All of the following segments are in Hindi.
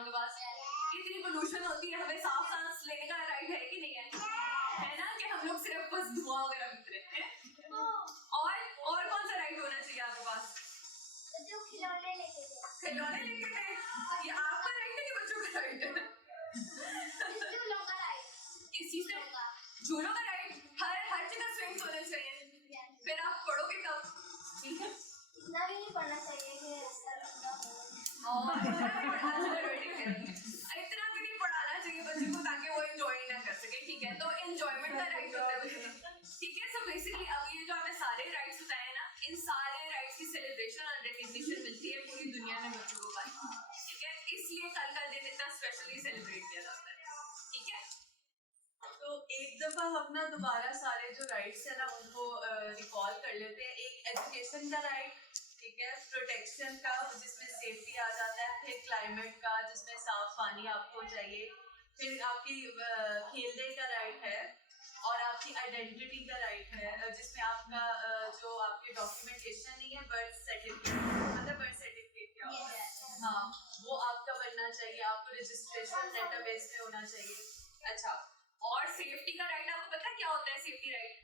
लोगों के पास? इतनी पोल्यूशन होती है, हमें साफ सांस लेने का राइट है कि नहीं है ना? कि हम लोग सिर्फ बस धुआं वगैरह पीते रहे हैं। और कौन सा राइट होना चाहिए आपके पास? खिलौने लेके गए, ये आपका राइट है कि बच्चों का राइट है? किस चीज का? झूलों का राइट। हर जगह स्विंग्स होने चाहिए। फिर आप पढ़ोगे कब? ठीक है, इतना भी नहीं पढ़ना चाहिए कि और इतना भी नहीं पढ़ाना चाहिए बच्चों को ताकि वो एंजॉय ना कर सके। ठीक है, तो एंजॉयमेंट का राइट होता है। ठीक है, सो बेसिकली अब ये जो हमें सारे राइट्स बताए ना, इन सारे राइट्स की सेलिब्रेशन और रिकग्निशन मिलती है पूरी दुनिया में बच्चों को पाई। ठीक है, इसलिए कल का दिन इतना स्पेशली सेलिब्रेट किया जाता है। ठीक है, तो एक दफा हम ना दोबारा सारे जो राइट्स है ना उनको रिकॉल कर लेते हैं। एक एजुकेशन का राइट, ठीक है, प्रोटेक्शन का जिसमें सेफ्टी आ जाता है, फिर क्लाइमेट का जिसमें साफ पानी आपको चाहिए, फिर आपकी खेलने का राइट है, और आपकी आइडेंटिटी का राइट है जिसमें आपका जो आपके डॉक्यूमेंटेशन नहीं है, बर्थ सर्टिफिकेट, मतलब बर्थ सर्टिफिकेट क्या होता है, हाँ, वो आपका बनना चाहिए, आपको रजिस्ट्रेशन डेटाबेस में होना चाहिए। अच्छा, और सेफ्टी का राइट आपको पता है क्या होता है? सेफ्टी राइट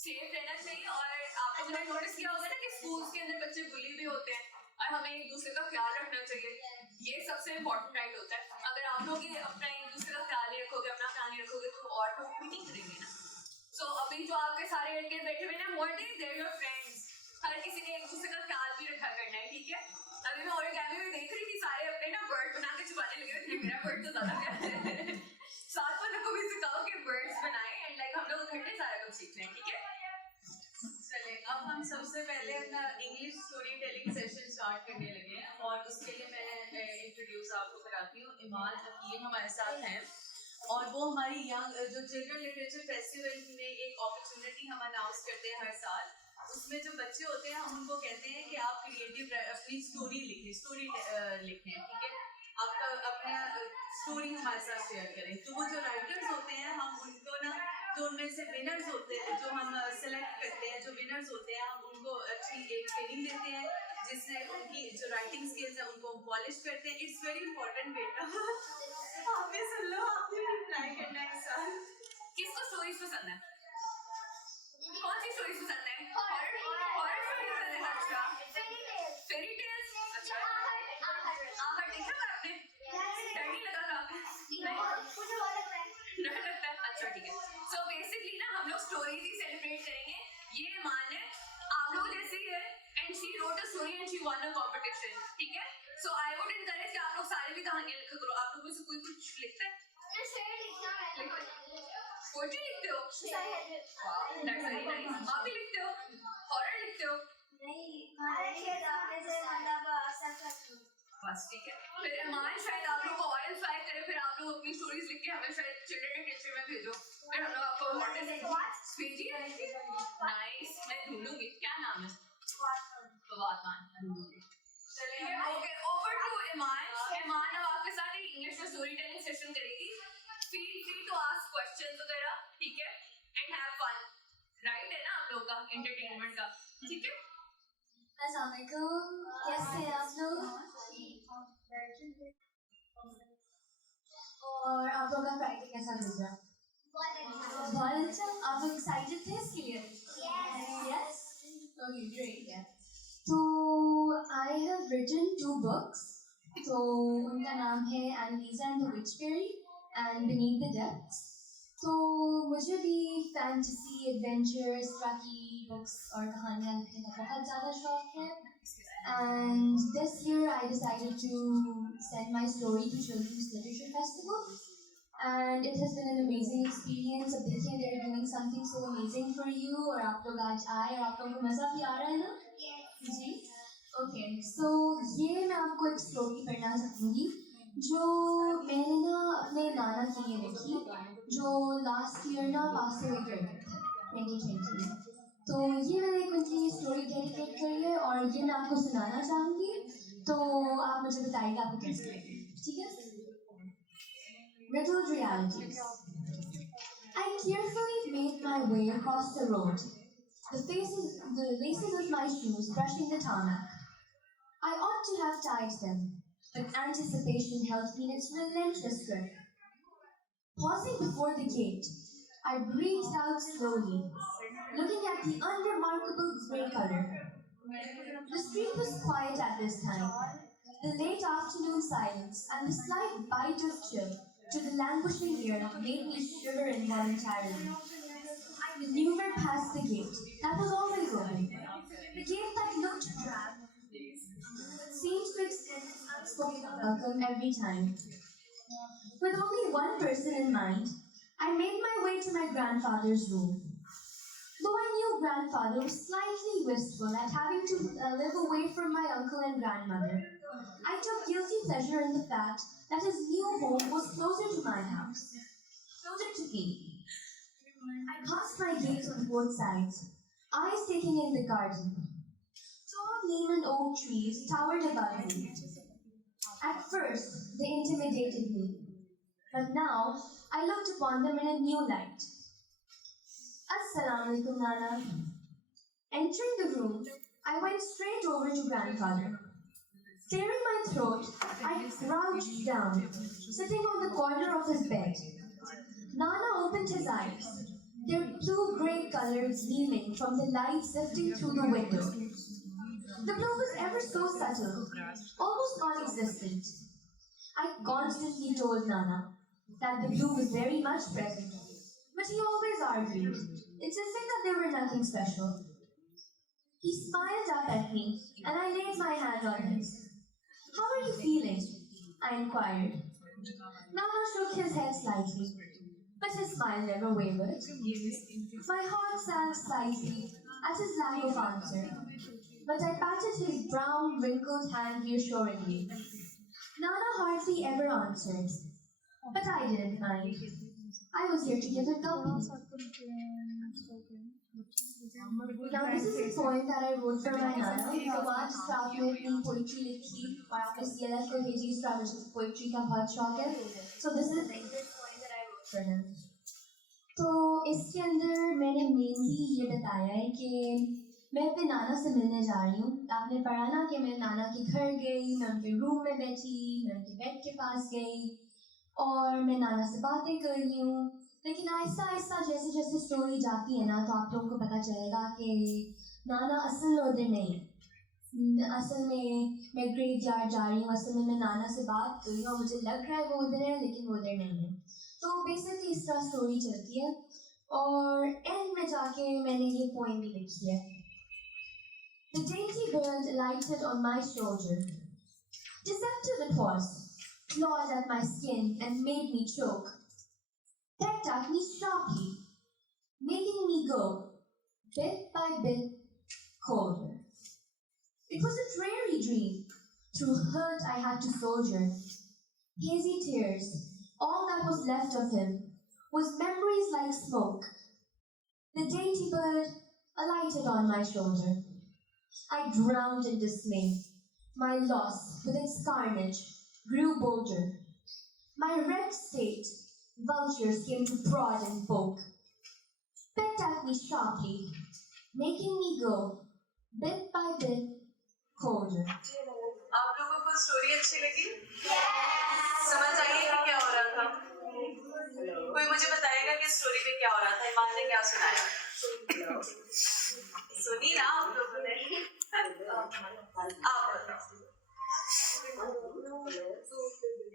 सेफ रहना चाहिए। और आप लोगों ने नोटिस किया होगा ना कि स्कूल्स के अंदर बच्चे बुली भी होते हैं और हमें एक दूसरे का ख्याल रखना चाहिए। ये सबसे इम्पोर्टेंट राइट होता है। अगर आप लोग ये अपना एक दूसरे का ख्याल नहीं रखोगे, अपना ख्याल नहीं रखोगे, तो और लोग भी नहीं करेंगे ना। सो अभी जो आपके सारे लड़के बैठे हुए ना, what is there your friends, हर किसी ने एक दूसरे का ख्याल भी रखा करना है। ठीक है, अभी मैं ओरिगामी में देख रही थी सारे अपने ना बर्ड बना के छुपाने लगे थे। मेरा बर्ड तो ज्यादा प्यारा है। साथ वालों को भी सिखाओ कि बर्ड्स बनाए एंड लाइक हम लोग इकट्ठे सारा कुछ सीख रहे हैं। ठीक है, चले अब हम सबसे पहले अपना English story telling session start करने लगे हैं, और उसके लिए मैं इंट्रोड्यूस आपको कराती हूँ। इमान हकीम हमारे साथ हैं, और वो हमारी यंग जो चिल्ड्रन लिटरेचर फेस्टिवल में एक अपॉर्चुनिटी हम अनाउंस करते हैं हर साल। उसमें जो बच्चे होते हैं हम उनको कहते हैं कि आप क्रिएटिव अपनी स्टोरी लिखें, ठीक है, आपका अपना स्टोरी हमारे साथ शेयर करें। तो वो जो राइटर्स होते हैं हम उनको ना, जो उनमें से विनर्स होते हैं, जो हम सेलेक्ट करते हैं, जो विनर्स होते हैं हम उनको अच्छी एक ट्रेनिंग देते हैं जिससे उनकी जो राइटिंग स्किल्स है उनको हम पॉलिश करते हैं। इट्स वेरी इंपॉर्टेंट बेटा। आप भी सुन लो, आपने भी ट्राई करना है इस साल। किसको स्टोरीज पसंद है? कौन सी स्टोरीज पसंद है? हॉरर स्टोरीज पसंद है? अच्छा, फेरी टेल्स। अच्छा, आहट देखा था आपने? डर नहीं लगा था? डर लगता है? अच्छा ठीक है। सो बेसिकली ना हम लोग स्टोरीज ही सेलिब्रेट करेंगे। ये मान है आप लोग जैसी है, and she wrote a story and she von a competition. ठीक है, सो आई वुड एनकरेज कि आप लोग सारी भी कहानियां लिखा करो। आप लोग में से कोई कुछ लिखता है? पोएट्री लिखते हो? वाह, दैट्स वेरी नाइस। आप भी लिखते हो? हॉरर लिखते हो? बस ठीक है। फिर इमान शायद आप लोग को और इंस्पायर करे, फिर आप लोग अपनी स्टोरीज लिख के हमें शायद चिल्ड्रन लिटरेचर में भेजो, फिर हम लोग आपको अवार्ड भेजिए। नाइस, मैं ढूंढूंगी। क्या नाम है? चलिए, okay, over to Iman. Iman अब आपके साथ एक इंग्लिश में स्टोरी टेलिंग सेशन करेगी। Feel free to ask questions वगैरह, ठीक है, एंड हैव फन। राइट है ना आप लोग का एंटरटेनमेंट का? ठीक है, अस्सलाम वालेकुम, कैसे हैं आप लोग? और आप लोगों का फ्राइडे कैसा गुजरा? बहुत अच्छा। आप लोग एक्साइटेड थे इसके लिए? Yes? Okay, great. Yeah. So I have written 2 books. तो उनका नाम है Annalisa and the Witch Fairy and Beneath the Depths. तो मुझे भी फैंटेसी, एडवेंचर, इस तरह की बुक्स और कहानियाँ लिखने का बहुत ज़्यादा शौक है। And this year I decided to send my story to Children's Literature Festival. And it has been an amazing experience. अब देखिए, they are doing something so amazing for you, और आप लोग आज आए और आप लोगों को मज़ा भी आ रहा है ना? जी। Okay, so ये मैं आपको एक स्टोरी पढ़ना चाहूँगी जो मैंने ना अपने नाना के लिए लिखी, जो लास्ट ईयर ना पास अवे कर गए थे 2020 में। तो ये मैंने उनकी ये स्टोरी डेडिकेट करी है और ये मैं आपको सुनाना चाहूँगी। तो आप मुझे बताइएगा आपको कैसे लगे, ठीक है? Riddled realities. I carefully made my way across the road, the laces of my shoes brushing the tarmac. I ought to have tied them, but anticipation held me in its relentless grip. Pausing before the gate, I breathed out slowly, looking at the unremarkable grey color. The street was quiet at this time. The late afternoon silence and the slight bite of chill to the languishing ear made me shiver involuntarily. I maneuvered past the gate that was always open. The gate that looked drab seemed to extend its unspoken welcome every time. With only one person in mind, I made my way to my grandfather's room. Though I knew grandfather was slightly wistful at having to live away from my uncle and grandmother, I took guilty pleasure in the fact that his new home was closer to my house, closer to me. I cast my gaze on both sides, eyes taking in the garden. Tall neem and oak trees towered above me. At first, they intimidated me, but now I looked upon them in a new light. Assalamu alaikum, Nana. Entering the room, I went straight over to grandfather. Clearing my throat, I crouched down, sitting on the corner of his bed. Nana opened his eyes, their blue-gray colors gleaming from the light sifting through the window. The blue was ever so subtle, almost non-existent. I constantly told Nana that the blue was very much present, but he always argued, insisting that they were nothing special. He smiled up at me, and I laid my hand on his. "How are you feeling?" I inquired. Nana shook his head slightly, but his smile never wavered. My heart sank slightly at his lack of answer, but I patted his brown, wrinkled hand reassuringly. Nana hardly ever answered, but I didn't mind. I was here to give him company. Now this is a poem that I wrote for my Nana. तो आज स्टाफ में अपनी पोइट्री लिखी और आपने CLF को भेजी इस तरह मुझे पोइट्री का बहुत शौक है. So this is the English poem that I wrote for him. तो इसके अंदर मैंने मेनली ये बताया है कि मैं अपने नाना से मिलने जा रही हूँ. आपने पढ़ा ना कि मैं नाना के घर गई, मैं उनके रूम में बैठी, मैं उनके बेड के पास गई और मैं नाना से बातें कर रही हूँ. लेकिन आहिस्ता आहिस्ता जैसे जैसे स्टोरी जाती है ना तो आप लोगों को पता चलेगा कि नाना असल में उधर नहीं है. असल में मैं ग्रेवयार्ड जा रही हूँ, असल में मैं नाना से बात कर रही हूँ, मुझे लग रहा है वो उधर है लेकिन वो उधर नहीं है. तो बेसिकली इस तरह स्टोरी चलती है और एंड में जाके मैंने ये पोएम भी लिखी है. The dainty bird alighted on my shoulder. Deceptive it was, clawed at my skin and made me choke. Pecked at me sharply, making me go, bit by bit, colder. It was a dreary dream. Through hurt I had to soldier. Hazy tears, all that was left of him, was memories like smoke. The dainty bird alighted on my shoulder. I drowned in dismay. My loss, with its carnage, grew bolder. My wrecked state, vultures came to prod and poke. Pecked at me sharply, making me go, bit by bit, colder. आप लोगों को स्टोरी अच्छी लगी? समझ आई कि क्या हो रहा था? कोई मुझे बताएगा कि स्टोरी में क्या हो रहा था? ईमान ने क्या सुनाया? सुनी ना आप लोगों ने? आप बताओ.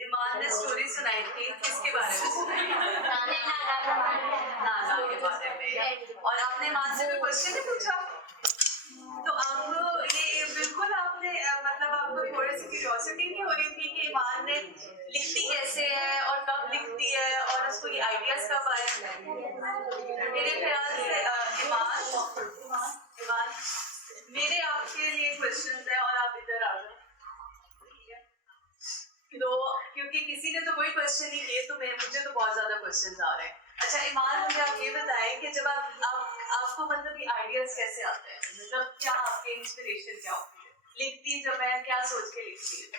ईमान ने स्टोरी सुनाई थी, किसके बारे में सुनाई? नाना के बारे में. और आपने ईमान से कोई क्वेश्चन नहीं पूछा? तो आप ये बिल्कुल आपने मतलब आपको थोड़ी सी क्यूरियोसिटी नहीं हो रही थी कि ईमान ने लिखती कैसे है और कब लिखती है और उसको ये आइडियाज कब आए? मेरे ख्याल से ईमान मेरे आपके लिए क्वेश्चंस हैं और आप इधर आ जाओ. तो क्योंकि किसी ने तो कोई क्वेश्चन नहीं किए तो मुझे तो बहुत ज्यादा क्वेश्चंस आ रहे हैं. अच्छा ईमान, मुझे आप ये बताएं कि जब आपको मतलब ये आइडियाज कैसे आते हैं? मतलब क्या आपके इंस्पिरेशन क्या होती है? लिखती जब मैं क्या सोच के लिखती हूँ?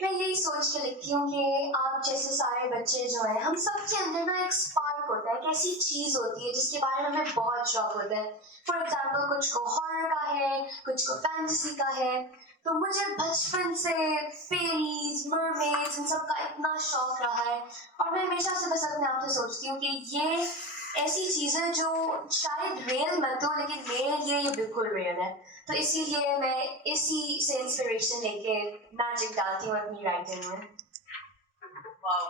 मैं यही सोच के लिखती हूँ कि आप जैसे सारे बच्चे जो है हम सबके अंदर ना एक स्पार्क होता है, एक ऐसी चीज़ होती है जिसके बारे में हमें बहुत शौक होता है. फॉर एग्जाम्पल कुछ को हॉरर का है, कुछ को फैंटेसी का है, तो मुझे बचपन से फेरीज, मरमेड्स इन सब का इतना शौक रहा है और मैं हमेशा से बस अपने आप से सोचती हूँ कि ये ऐसी चीज़ें जो शायद रियल मत हो लेकिन मेरे लिए ये बिल्कुल रियल है। तो इसीलिए मैं इसी से इंस्पिरेशन लेके मैजिक डालती हूँ अपनी राइटिंग में। वाओ,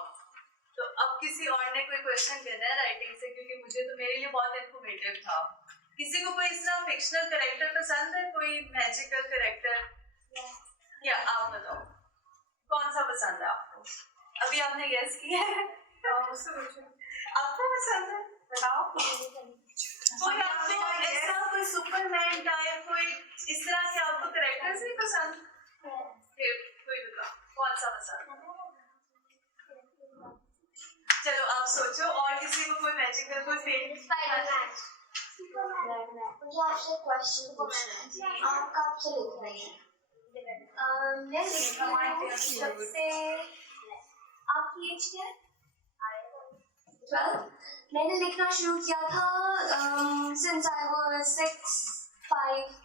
तो अब किसी और ने कोई क्वेश्चन करना है राइटिंग से, क्योंकि मुझे तो मेरे लिए बहुत इन्फॉर्मेटिव था। किसी को कोई इस तरह फिक्शनल कैरेक्टर पसंद है, कोई मैजिकल कैरेक्टर? या आप बताओ कौन सा पसंद है आपको? अभी आपने गेस किया है, मुझसे पूछो आपको पसंद है, बताओ। कोई आपको ऐसा कोई सुपरमैन टाइप कोई इस तरह के आपको कैरेक्टर्स नहीं पसंद? कोई बताओ कौन सा पसंद? चलो आप सोचो, और किसी को कोई मैजिकल कोई फेवरेट? मुझे आपसे क्वेश्चन पूछना है, आप कब से लिख रही हैं? मैं लिख रही हूँ सबसे। आपकी एज क्या है? 12। मैंने लिखना शुरू किया था since I was 6-5।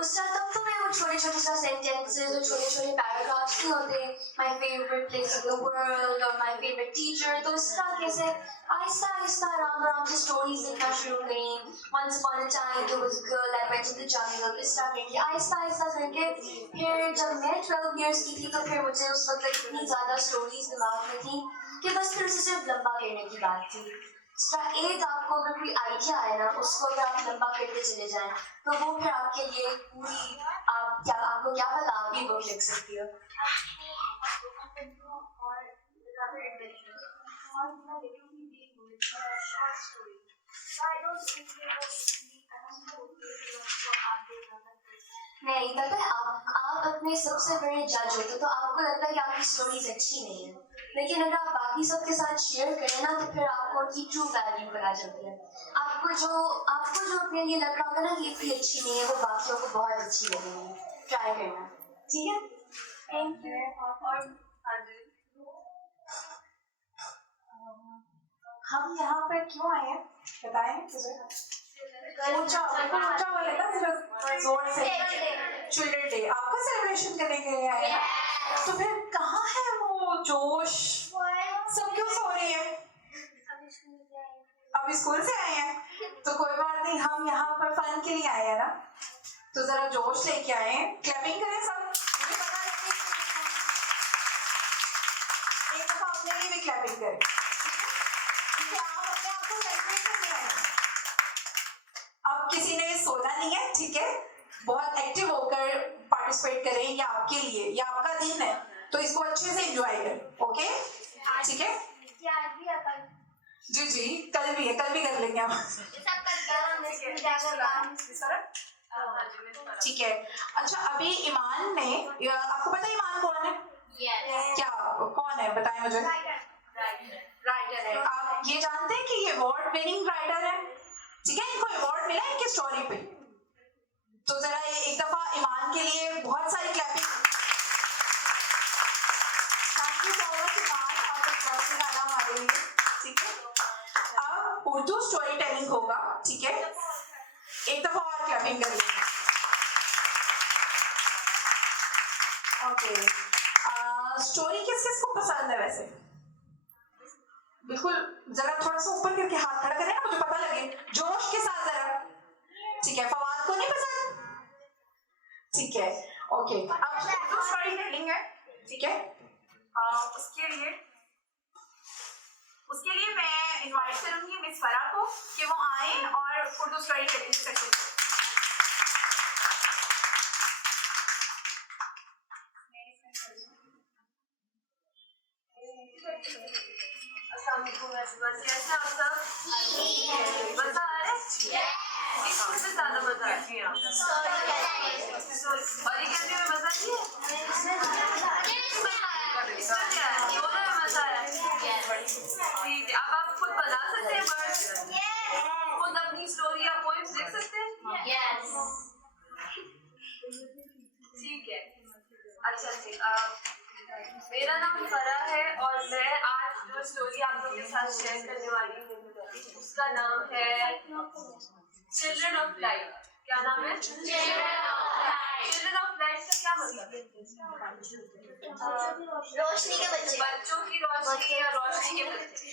उस टाइम तक तो मैं वो छोटे-छोटे सा सेंटेंसेस और छोटे-छोटे पैराग्राफ्स नहीं होते, my favorite place in the world और my favorite teacher, तो उस तरह से आहिस्ता-आहिस्ता आराम-आराम से स्टोरीज लिखना शुरू करी। Once upon a time there was a girl that went to the jungle, इस तरह करके आहिस्ता-आहिस्ता करके फिर जब मैं 12 years की थी तो फिर मुझे उस वक्त इतनी ज़्यादा स्टोरीज दिमाग में थी कि बस फिर उसे सिर्फ लंबा करने की बात थी। एक आपको अगर कोई आइडिया आए ना, उसको अगर आप लंबा करते चले जाएं तो वो फिर आपके लिए पूरी आपको क्या पता आप भी बुक लिख सकती हो। नहीं पता है, आप अपने सबसे बड़े जज होते तो आपको लगता है कि आपकी स्टोरीज अच्छी नहीं है, लेकिन अगर आप बाकी सबके साथ शेयर करें ना तो फिर आपको उनकी ट्रू वैल्यू पता चलती है। आपको जो अपने लिए लग रहा होगा ना कि इतनी अच्छी नहीं है, वो बाकियों को बहुत अच्छी लगेगी। ट्राई करना, ठीक है? Thank you. हम यहाँ पर क्यों आए हैं बताएं तुझे? ऊंचा बोलेगा जरा जोर से। चिल्ड्रन डे आपका सेलिब्रेशन करने के लिए आए हैं, तो फिर कहाँ है वो जोश? सब क्यों सो रही है? अभी स्कूल से आए हैं, तो कोई बात नहीं, हम यहाँ पर फन के लिए आए हैं ना, तो जरा जोश लेके आए हैं। क्लैपिंग करें सब, मुझे पता लगे। एक दफा अपने लिए भी क्लैपिंग करें, क्योंकि आप अपने आप को सेलिब्रेट करने आए हैं। अब किसी ने सोना नहीं है, ठीक है? बहुत एक्टिव होकर पार्टिसिपेट करें, ये आपके लिए, ये आपका दिन है, तो इसको अच्छे से एंजॉय करें। ओके, ठीक है? जी कल भी है, कल भी कर लेंगे हम। ठीक है। अच्छा, अभी ईमान ने, आपको पता है ईमान कौन है? क्या कौन है बताएं मुझे। राइटर है। आप ये जानते हैं कि ये अवार्ड विनिंग राइटर है, ठीक है? इनको अवार्ड मिला है इनकी स्टोरी पे, तो जरा एक दफा ईमान के लिए बहुत सारी clapping. Thank you so much Iman, आपका बहुत गाना हमारे लिए, ठीक है? अब उर्दू स्टोरी टेलिंग होगा, ठीक है? एक दफा और क्लैपिंग कर लेंगे। ओके, स्टोरी किस किस को पसंद है वैसे? बिल्कुल, जरा थोड़ा सा ऊपर करके हाथ खड़ा करें ना, मुझे पता लगे, जोश के साथ जरा, ठीक है? फवाद को नहीं पसंद? ठीक है, ओके। अब उर्दू स्टोरी टेलिंग है, ठीक है? उसके लिए मैं इनवाइट करूंगी मिस फरा को कि वो आए और उर्दू स्टोरी टेलिंग सेशन। कैसे आप सब? मजा आ रहा है? इसमें ज्यादा मजा आती है। और ये कहते हुए मजा नहीं है? दोनों में मजा आया। ठीक है, अब आप खुद बना सकते हैं वर्ड्स, खुद अपनी स्टोरी या पोएम्स लिख सकते हैं। ठीक है, अच्छा जी। मेरा नाम फरा है और मैं आज जो स्टोरी आप लोगों के साथ शेयर करने वाली हूँ उसका नाम है चिल्ड्रन ऑफ लाइट। क्या नाम है? चिल्ड्रन ऑफ लाइट का क्या मतलब है? रोशनी के बच्चे। बच्चों की रोशनी या रोशनी के बच्चे।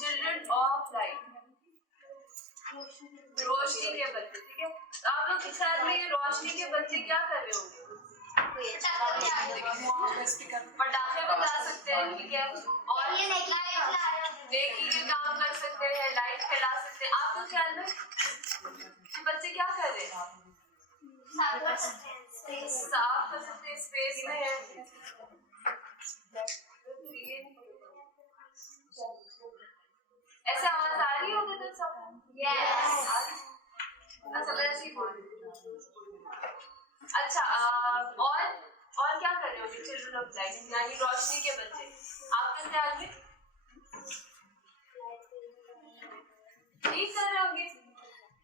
चिल्ड्रन ऑफ लाइट, रोशनी के बच्चे, ठीक है। तो आप लोग के ख्याल में ये रोशनी के बच्चे क्या कर रहे होंगे? पटाखे बजा सकते हैं, ठीक है, और नेकी के काम कर सकते हैं, लाइट फैला सकते हैं। आप लोग ख्याल में ये बच्चे क्या कर रहे हैं? साफ कर सकते हैं, स्पेस में है। ऐसे आवाज आ रही होगी तो सब? यस। अच्छा मैं ऐसे ही बोल रही हूँ। अच्छा और क्या कर रहे होंगे चिल्ड्रन ऑफ लाइट यानी रोशनी के बच्चे? आपके ख्याल में ठीक कर रहे होंगे?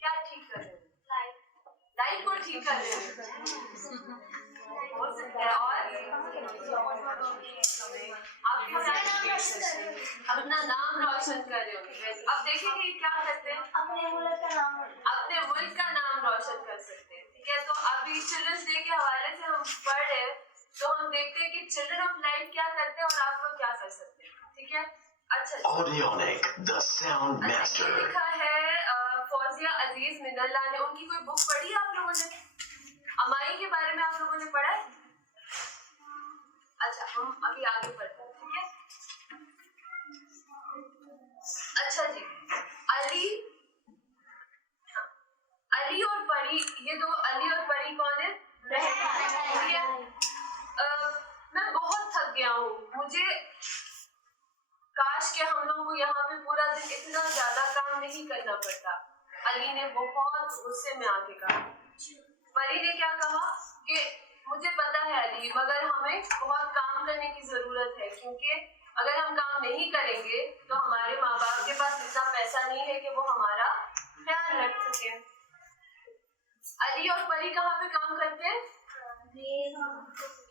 क्या ठीक कर रहे होंगे? लाइट को ठीक कर रहे होंगे, हो सकता है। और अपना नाम रोशन कर रहे होंगे। अब देखेंगे क्या करते हैं, अपने मुल्क का नाम रोशन कर सकते हैं, ठीक है। तो अभी चिल्ड्रंस डे के हवाले से हम पढ़ रहे हैं, तो हम देखते हैं कि चिल्ड्रन ऑफ लाइट क्या करते हैं और आप लोग क्या कर सकते हैं, ठीक है। अच्छा Audionic, the sound master. ये लिखा है फौजिया अजीज मिनल्ला ने, उनकी कोई बुक पढ़ी है आप लोगों ने? अमाई के बारे में आप लोगों ने पढ़ा है? अच्छा हम अभी आगे पढ़ते हैं, ठीक है। अच्छा जी, अली और परी, ये दो अली और परी कौन है? ठीक है। मैं बहुत थक गया हूँ, मुझे काश के हम लोगों को यहाँ पे पूरा दिन इतना ज्यादा काम नहीं करना पड़ता। अली ने बहुत गुस्से में आके कहा। परी ने क्या कहा कि मुझे पता है अली, मगर हमें बहुत काम करने की जरूरत है, क्योंकि अगर हम काम नहीं करेंगे तो हमारे माँ बाप के पास इतना पैसा नहीं है कि वो हमारा ख्याल रख सके। अली और परी कहाँ पे काम करते हैं?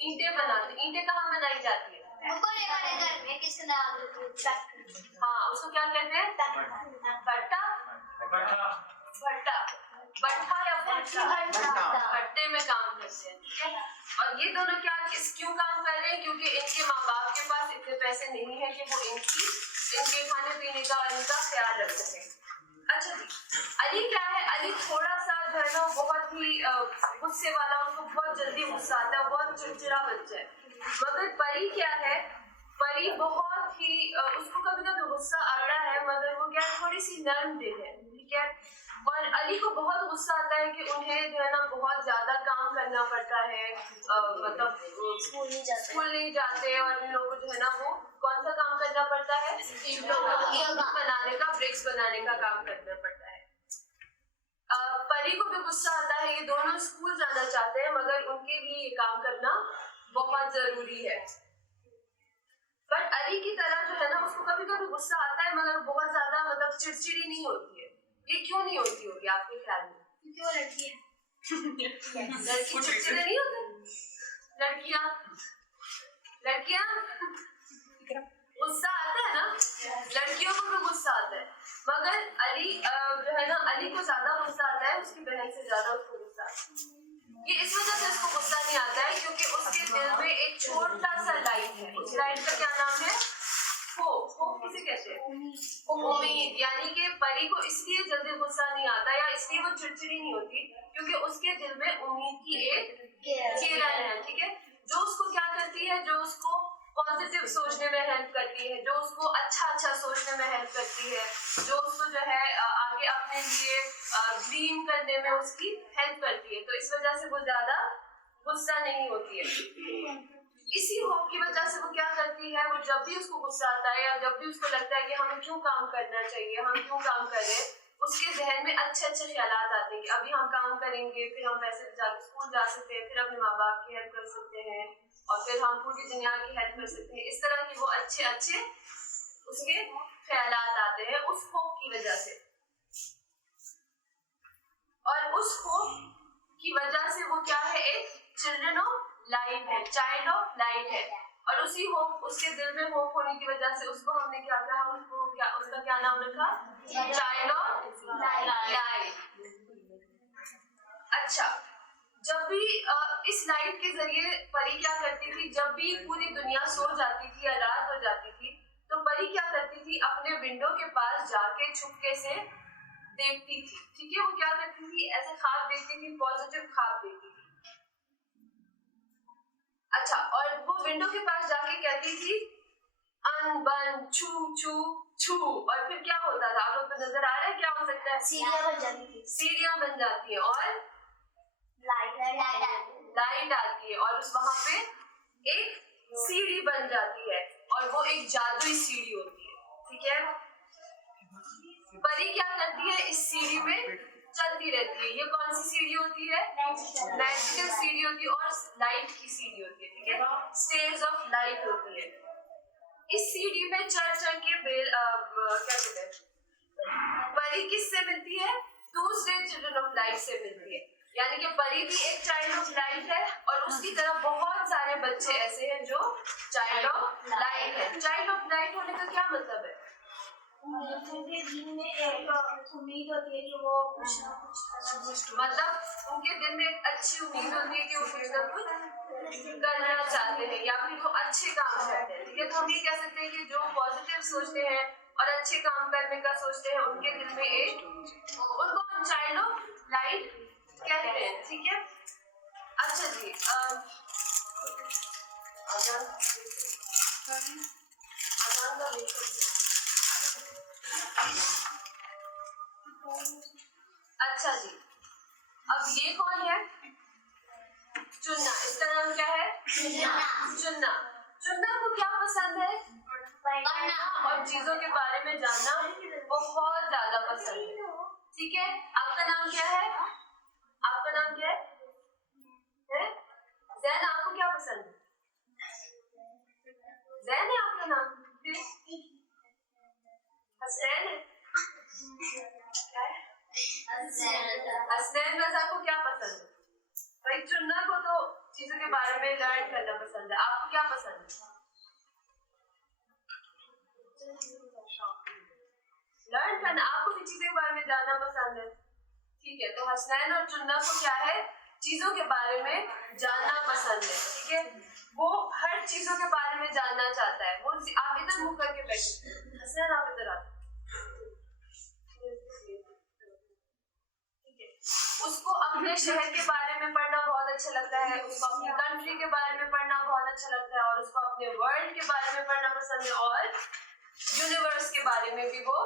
ईंटें बनाते। ईंटें कहाँ बनाई जाती है? घर में किसके नाम? हाँ, उसको क्या कहते हैं? भट्टा, भट्टा या भट्टा, भट्टे में काम करते हैं, ठीक है। और ये दोनों क्यों काम कर रहे हैं? क्योंकि इनके माँ बाप के पास इतने पैसे नहीं है कि वो इनके खाने पीने का और इनका ख्याल रख सके। अच्छा जी, अली क्या है? अली थोड़ा सा जो है ना बहुत ही गुस्से वाला, उसको बहुत जल्दी गुस्सा आता है, बहुत चिड़चिड़ा बच्चा है। मगर परी क्या है? परी बहुत ही उसको कभी कभी गुस्सा आता है, मगर वो क्या थोड़ी सी नर्म दिल है, ठीक है। और अली को बहुत गुस्सा आता है कि उन्हें जो है ना बहुत ज्यादा काम करना पड़ता है, मतलब स्कूल नहीं जाते और इन लोगों को जो है ना वो कौन सा काम करना पड़ता है? बनाने का, ब्रिक्स बनाने का काम करना पड़ता है। परी को भी गुस्सा आता है, ये दोनों स्कूल जाना चाहते हैं मगर उनके लिए ये काम करना बहुत जरूरी है। बट अली की तरह जो है ना उसको कभी कभी गुस्सा आता है मगर बहुत ज्यादा मतलब चिड़चिड़ी नहीं होती है। ये क्यों नहीं होती होगी आपके ख्याल में? क्योंकि वो लड़की है। लड़की चिड़चिड़े नहीं होते? लड़कियां गुस्सा आता है ना, लड़कियों को भी गुस्सा आता है, मगर अली जो है ना अली को ज्यादा गुस्सा आता है, उसकी बहन से ज्यादा उसको गुस्सा आता है। ये इस वजह से उसको गुस्सा नहीं आता है क्योंकि उसके दिल में एक छोटा सा लाइट है। उस लाइट का क्या नाम है? होप किसे कहते हैं? उम्मीद। यानी कि परी को इसलिए जल्दी गुस्सा नहीं आता या इसलिए वो चिड़चिड़ी नहीं होती क्योंकि उसके दिल में उम्मीद की एक किरण है, ठीक है, जो उसको क्या करती है, जो उसको पॉजिटिव सोचने में हेल्प करती है, जो उसको अच्छा सोचने में हेल्प करती है, जो उसको जो है आगे अपने लिए ड्रीम करने में उसकी हेल्प करती है। तो इस वजह से वो ज्यादा गुस्सा नहीं होती है। इसी होप की वजह से वो क्या करती है, वो जब भी उसको गुस्सा आता है या जब भी उसको लगता है कि हमें क्यों काम करना चाहिए, हम क्यों काम कर रहे हैं, उसके जहन में अच्छे ख्यालात आते हैं कि अभी हम काम करेंगे, फिर हम पैसे जाकर स्कूल जा सकते हैं, फिर अपने माँ बाप की हेल्प कर सकते हैं और फिर हम पूरी दुनिया की हेल्प कर सकते हैं। इस तरह की वो अच्छे उसके ख्यालात आते हैं उस होप की वजह से। और उस होप की वजह से वो क्या है, एक चिल्ड्रन ऑफ लाइट है, चाइल्ड ऑफ लाइट है। और उसी होप, उसके दिल में होप होने की वजह से उसको हमने क्या कहा, उसका क्या नाम रखा? Child of light. अच्छा, जब भी इस लाइट के जरिए परी क्या करती थी, जब भी पूरी दुनिया सो जाती थी या रात हो जाती थी, तो परी क्या करती थी, अपने विंडो के पास जाके छुपके से देखती थी। ठीक है, वो क्या करती थी, ऐसे ख्वाब देखती थी, पॉजिटिव ख्वाब देखती थी। अच्छा, और वो विंडो के पास जाके कहती थी अन बन छू छू छू, और फिर क्या होता था, आप लोग को नजर आ रहा है क्या हो सकता है? सीढ़ियाँ बन जाती थी। सीढ़ियाँ बन जाती है और लाइट आती है, और उस वहां पे एक सीढ़ी बन जाती है, और वो एक जादुई सीढ़ी होती है। ठीक है, परी क्या करती है, इस सीढ़ी में चलती रहती है। ये कौन सी सीढ़ी होती है? मैजिकल सीढ़ी होती है, और लाइट की सीढ़ी होती है। ठीक है, स्टेज ऑफ लाइट होती है। इस सीढ़ी में चढ़ चढ़ के क्या कहते हैं, परी किससे मिलती है? दूसरे चिल्ड्रन ऑफ लाइट से मिलती है। यानी कि परी भी एक चाइल्ड ऑफ लाइट है, और उसकी तरह बहुत सारे बच्चे ऐसे हैं जो चाइल्ड ऑफ लाइट है। चाइल्ड ऑफ लाइट होने का क्या मतलब है? दिल में एक उम्मीद होती है कि वो कुछ ना कुछ, मतलब उनके दिल में एक अच्छी उम्मीद होती है कि वो कुछ ना कुछ करना चाहते हैं, या फिर वो अच्छे काम करते हैं। ठीक है, तो हम ये कह सकते हैं कि जो पॉजिटिव सोचते हैं और अच्छे काम करने का सोचते हैं, उनके दिल में एक, उनको हम चाइल्ड ऑफ लाइट कहते हैं। ठीक है, अच्छा जी, अच्छा जी, अब ये कौन है? चुन्ना। इसका नाम क्या है? चुन्ना। चुन्ना को क्या पसंद है? पढ़ना और चीजों के बारे में जानना बहुत ज्यादा पसंद है। ठीक है, आपका नाम क्या है? आपका नाम क्या है? जैन, आपको क्या पसंद है? जैन है आपका नाम? हसनैन है? हसनैन, वैसे आपको क्या पसंद है? भाई चुन्ना को तो चीजों के बारे में लर्न करना पसंद है, आपको क्या पसंद है? लर्न करना, आपको भी चीजों के बारे में जानना पसंद है। ठीक है, तो हसनैन और चुन्ना को क्या है? चीजों के बारे में जानना पसंद है। ठीक है, वो हर चीजों के बारे में जानना चाहता है। वो आप इधर मुंह करके बैठे, हसनैन आप इधर आ। उसको अपने शहर के बारे में पढ़ना बहुत अच्छा लगता है, उसको अपनी कंट्री के बारे में पढ़ना बहुत अच्छा लगता है, और उसको अपने वर्ल्ड के बारे में पढ़ना पसंद है, और यूनिवर्स के बारे में भी वो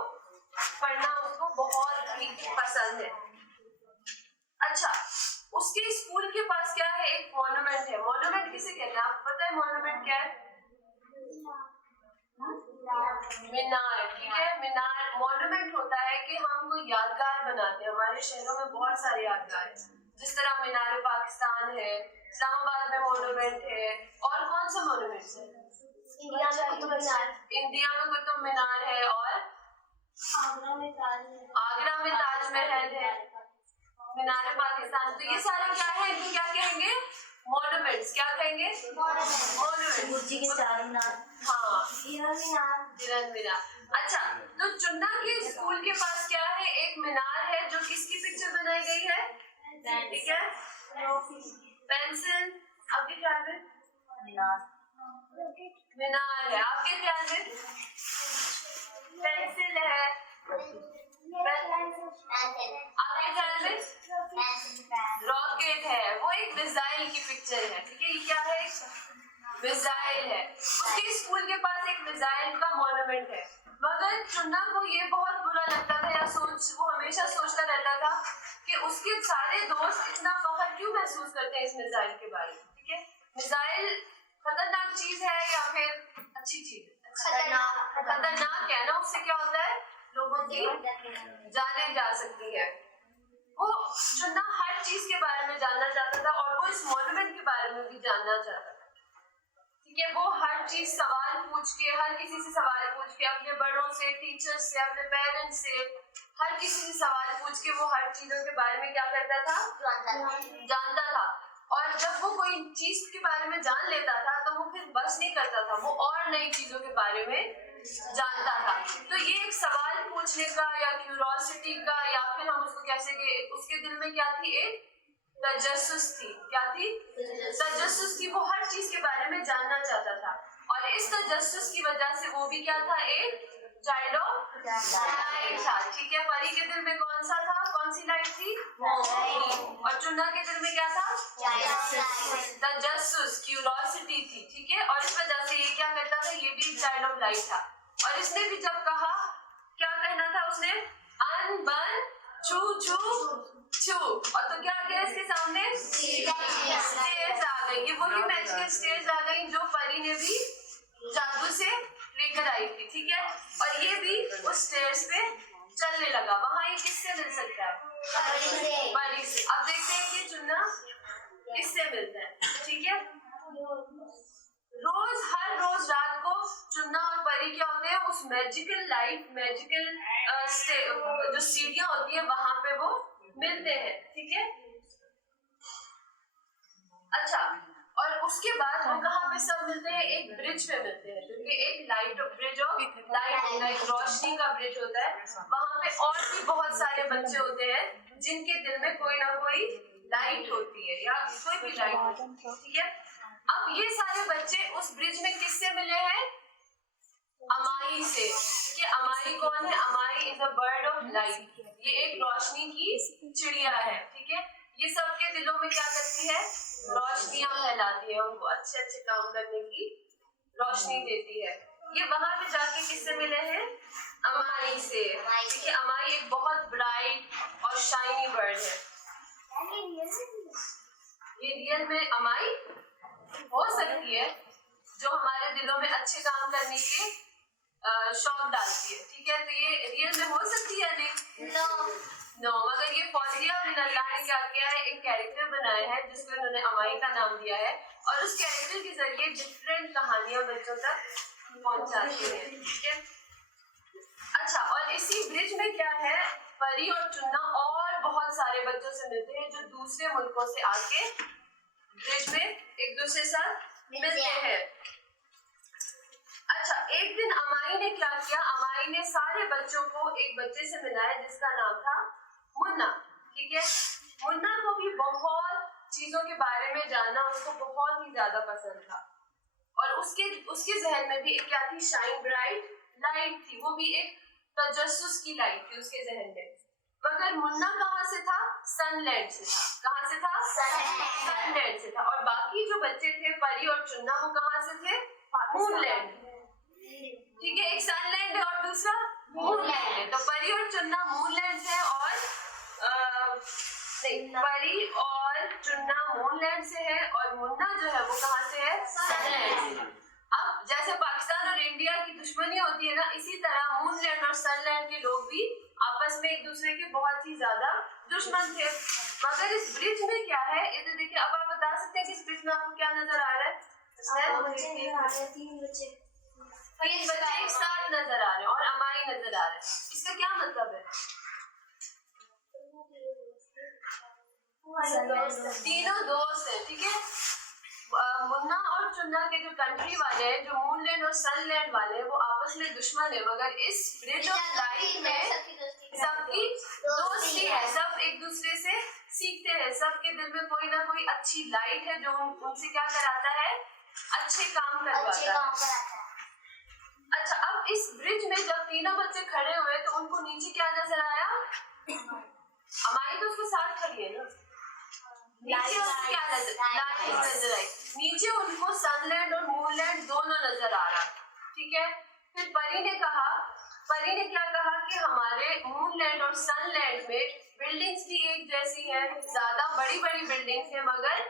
पढ़ना उसको बहुत ही पसंद है। अच्छा, उसके स्कूल के पास क्या है? एक मॉन्यूमेंट है। मॉन्यूमेंट किसे कहते हैं, आपको पता है मॉन्यूमेंट क्या है? मीनार। ठीक है, मीनार मॉन्यूमेंट होता है कि हम कोई यादगार बनाते हैं। हमारे शहरों में बहुत सारे यादगार हैं, जिस तरह मीनार पाकिस्तान है, इस्लामाबाद में मॉन्यूमेंट है, और कौन सा मॉन्यूमेंट है? इंडिया में कुतुब मीनार है, और आगरा में ताजमहल है, मीनार पाकिस्तान। तो ये सारे क्या है, इनको क्या कहेंगे? मॉन्यूमेंट्स। क्या कहेंगे? मॉन्यूमेंट्स। हाँ, जिरन मीनार। अच्छा, तो चुन्ना के स्कूल के पास क्या है? एक मीनार है जो किसकी पिक्चर बनाई गई है? ठीक है, पेंसिल। आपके ख्याल में मीनार है, आपके ख्याल में पेंसिल है, आपके ख्याल में रॉकेट है। वो एक मिसाइल की पिक्चर है। ठीक है, ये क्या है? मिसाइल है। उसके स्कूल के पास एक मिसाइल का मॉन्यूमेंट है, मगर चुन्ना को ये बहुत बुरा लगता था, या वो हमेशा सोचता रहता था कि उसके सारे दोस्त इतना फख्र क्यों महसूस करते हैं इस मिसाइल के बारे में। ठीक है, मिसाइल खतरनाक चीज है या फिर अच्छी चीज है? खतरनाक है ना, उससे क्या होता है? लोगों की जाने जा सकती है। वो चुन्ना हर चीज के बारे में जानना चाहता था, और वो इस मॉन्यूमेंट के बारे में भी जानना चाहता था। ठीक है, वो हर चीज सवाल पूछ के, हर किसी से सवाल पूछ के, अपने बड़ों से, टीचर्स से, अपने पेरेंट्स से, हर किसी से सवाल पूछ के वो हर चीजों के बारे में क्या करता था? जानता था। और जब वो कोई चीज के बारे में जान लेता था तो वो फिर बस नहीं करता था, वो और नई चीजों के बारे में जानता था। तो ये एक सवाल पूछने का या क्यूरोसिटी का, या फिर हम उसको कैसे, उसके दिल में क्या थी? एक तजस्सुस थी। क्या थी? तजस्सुस थी। वो हर चीज के बारे में जानना चाहता था और इस तजस्सुस की वजह से वो भी क्या था? एक चाइल्ड ऑफ लाइट था। ठीक है, परी के दिल में कौन सा था? कौन सी लाइट थी? और चुन्ना के दिल में क्या था? तजस्सुस, क्यूरियोसिटी थी। ठीक है, और इस वजह से ये क्या करता था? ये भी चाइल्ड ऑफ लाइट था। और इसने भी जब कहा, क्या कहना था उसने? अन बन छू छू छू, और तो क्या गया इसके सामने? स्टेयर्स आ गई। ये वही मैजिकल स्टेयर्स आ गई जो परी ने भी जादू से लेकर आई थी। ठीक है, और ये भी उस स्टेयर्स पे चलने लगा। वहां ये किससे मिल सकता है? परी से। अब देखते हैं कि चुन्ना किससे मिलता है। ठीक है, हर रोज रात को चुन्ना और परी क्या होते हैं? उस मैजिकल लाइट, मैजिकल जो सीढ़ियां होती है वहां पे वो मिलते हैं। ठीक है, अच्छा, और उसके बाद वो कहाँ पे सब मिलते हैं? एक ब्रिज पे मिलते हैं, क्योंकि एक लाइट ब्रिज ऑफ लाइट, रोशनी का ब्रिज होता है। वहां पे और भी बहुत सारे बच्चे होते हैं जिनके दिल में कोई ना कोई लाइट होती है या कोई भी लाइट होती है। ठीक है, अब ये सारे बच्चे उस ब्रिज में किससे मिले हैं? अमाई से। कि अमाई कौन है? अमाई is a bird of light. ये एक रोशनी की चिड़िया है। ठीक है, ये सबके दिलों में क्या करती है? रोशनियां फैलाती है, उनको अच्छे अच्छे काम करने की रोशनी देती है। ये वहां पे जाके किससे मिले हैं? अमाई से। ठीक है, अमाई एक बहुत ब्राइट और शाइनी बर्ड है। ये रियल में अमाई हो सकती है जो हमारे दिलों में अच्छे काम करने के शौक डालती है। ठीक है, तो ये रियल में हो सकती है? नहीं, नो। मगर ये फौजिया बिन अल्लाह ने क्या किया है? एक कैरेक्टर बनाया है जिसको इन्होंने अमाई का नाम दिया है, और उस कैरेक्टर के जरिए डिफरेंट कहानियां बच्चों तक पहुंचाती है। ठीक है, अच्छा, और इसी ब्रिज में क्या है? परी और चुन्ना और बहुत सारे बच्चों से मिलते हैं जो दूसरे मुल्कों से आके ब्रिज में एक दूसरे साथ मिलते हैं। अच्छा, एक दिन अमाई ने क्या किया? अमाई ने सारे बच्चों को एक बच्चे से मिलाया जिसका नाम था मुन्ना। ठीक है, मुन्ना को भी बहुत चीजों के बारे में जानना उसको बहुत ही ज्यादा पसंद था, और उसके जहन में भी एक क्या थी? शाइन ब्राइट लाइट थी। वो भी एक तजस्सुस की लाइट थी उसके जहन में। मगर मुन्ना कहाँ से था? सनलैंड से था। कहाँ से था? सनलैंड से था। और बाकी जो बच्चे थे परी और चुन्ना, वो कहाँ से थे? मूनलैंड। ठीक है, एक सनलैंड है और दूसरा मूनलैंड है। तो परी और चुन्ना मूनलैंड से, और परी और चुन्ना मूनलैंड से है, और मुन्ना जो है वो कहाँ से है? सनलैंड से। अब जैसे पाकिस्तान और इंडिया की दुश्मनी होती है ना, इसी तरह मूनलैंड और सनलैंड के लोग भी आपस में एक दूसरे के बहुत ही ज्यादा दुश्मन थे। मगर इस ब्रिज में क्या है? इधर देखिए, अब आप बता सकते हैं कि इस ब्रिज में आपको क्या नजर आ रहा है? तीन बच्चे एक साथ नजर आ रहे हैं और अमाई नजर आ रहे हैं। इसका क्या मतलब है? तीनों दोस्त हैं। ठीक है, मुन्ना और चुन्ना के जो कंट्री वाले हैं, जो मूनलैंड और सनलैंड वाले हैं, वो आपस में दुश्मन है। मगर इस ब्रिज ऑफ लाइट में सबकी दोस्ती है, सब एक दूसरे से सीखते हैं। सबके दिल में कोई ना कोई अच्छी लाइट है जो उनसे क्या कराता है? अच्छे काम करवाता है। अच्छा, अब इस ब्रिज में जब तीनों बच्चे खड़े हुए तो उनको नीचे क्या नजर आया? हमारी तो उसके साथ खड़ी है ना, नीचे उसको क्या नजर आई? नीचे उनको सनलैंड और मूनलैंड दोनों नजर आ रहा। ठीक है, फिर परी ने क्या कहा कि हमारे मूनलैंड और सनलैंड में बिल्डिंग्स भी एक जैसी है, ज्यादा बड़ी बड़ी बिल्डिंग्स है, मगर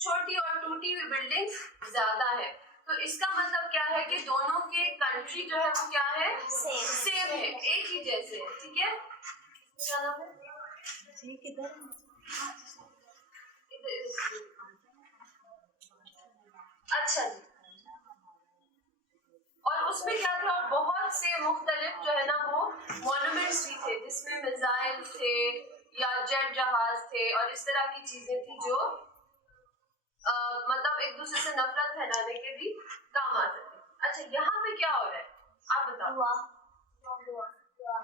छोटी और टूटी हुई बिल्डिंग्स ज्यादा है। तो इसका मतलब क्या है कि दोनों के कंट्री जो है वो क्या है? सेम है, एक ही जैसे है। ठीक है, अच्छा जी, और उसमें क्या था? और बहुत से मुख्तलिफ जो है ना वो मॉन्यूमेंट्स भी थे जिसमें मिसाइल थे या जेट जहाज थे और इस तरह की चीजें थी जो मतलब एक दूसरे से नफरत फैलाने के भी काम आ सकते। अच्छा, यहाँ पे क्या हो रहा है आप बताओ?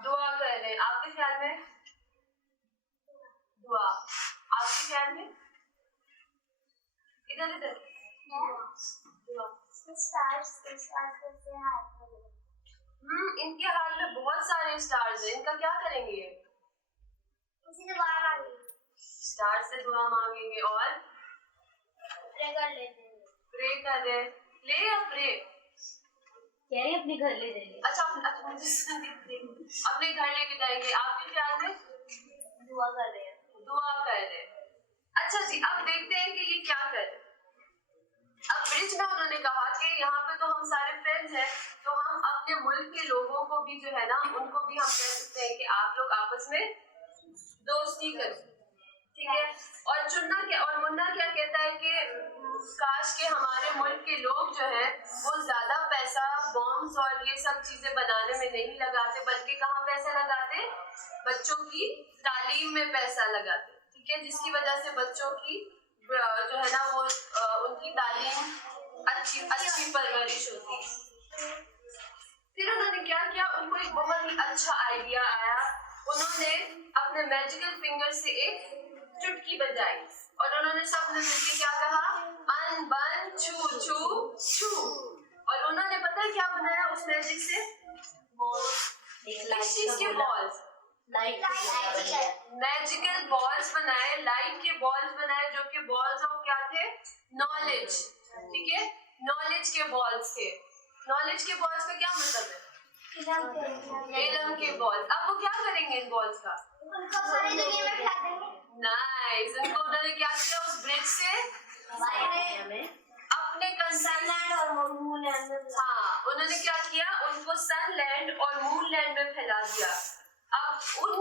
दुआ कर रहे हैं। आपके ख्याल में दुआ। आपके ख्याल में? इधर इधर दुआ। इनके हाथ में बहुत सारे स्टार्स हैं, इनका क्या करेंगे ये? स्टार से दुआ मांगेंगे और प्रे कर रहे, प्ले या प्रे? कह रहे अपने घर ले जाएंगे। अच्छा अपने घर लेके जाएंगे। आपके ख्याल में? दुआ कर रहे हैं। दुआ कर रहे। अच्छा जी, अब देखते हैं कि ये क्या कर रहे। अब ब्रिज में उन्होंने कहा कि यहाँ पे तो हम सारे फ्रेंड्स हैं, तो हम अपने मुल्क के लोगों को भी जो है ना, उनको भी हम कह सकते हैं कि आप लोग आपस में दोस्ती करें, ठीक है। और चुन्ना क्या और मुन्ना क्या कहता है कि काश के हमारे मुल्क के लोग जो है वो ज्यादा पैसा बॉम्ब्स और ये सब चीजें बनाने में नहीं लगाते, बल्कि कहाँ पैसा लगाते? बच्चों की तालीम में पैसा लगाते, ठीक है, जिसकी वजह से बच्चों की जो है ना वो उनकी तालीम अच्छी परवरिश होती है। फिर उन्होंने क्या किया, उनको एक बहुत ही अच्छा आइडिया आया। उन्होंने अपने मैजिकल फिंगर से एक चुटकी बजाई और उन्होंने सब ने मिलकर क्या कहा? अन बन छू छू छू। और उन्होंने पता है क्या बनाया उस मैजिक से? किस चीज के बॉल्स? मैजिकल बॉल्स बनाए, लाइट के बॉल्स बनाए, जो कि बॉल्स ऑफ क्या थे? नॉलेज, ठीक है, नॉलेज के बॉल्स थे। नॉलेज के बॉल्स का क्या मतलब है? इल्म के बॉल्स। अब वो क्या करेंगे इन बॉल्स का? नाइस। उनको उन्होंने क्या किया उस ब्रिज से? अपने उन्होंने क्या किया, उनको सनलैंड और मूनलैंड में फैला दिया। अब उन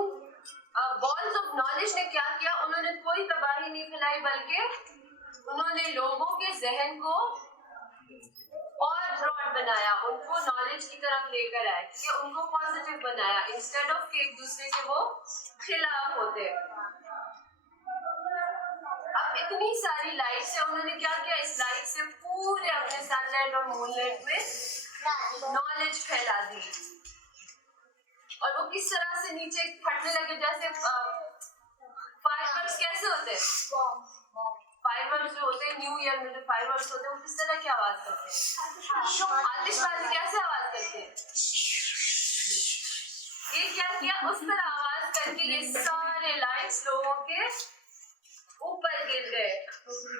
बॉल्स ऑफ नॉलेज ने क्या किया, उन्होंने कोई तबाही नहीं फैलाई, बल्कि उन्होंने लोगों के जहन को और ब्रॉड बनाया, उनको नॉलेज की तरफ लेकर आए, ठीक है, उनको पॉजिटिव बनाया, इंस्टेड ऑफ कि एक दूसरे के वो खिलाफ होते। अब इतनी सारी लाइट से उन्होंने क्या किया, इस लाइट से पूरे अपने सनलैंड और मूनलैंड में नॉलेज फैला दी। और वो किस तरह से नीचे फटने लगे, जैसे फायरवर्क्स कैसे होते हैं? फायरवर्क्स जो होते हैं न्यू ईयर में जो फायरवर्क्स होते हैं वो किस तरह की आवाज करते हैं? आतिशबाजी कैसे आवाज करते हैं? ये क्या किया, उस तरह आवाज करके ये सारे लाइट्स लोगों के ऊपर गिर गए,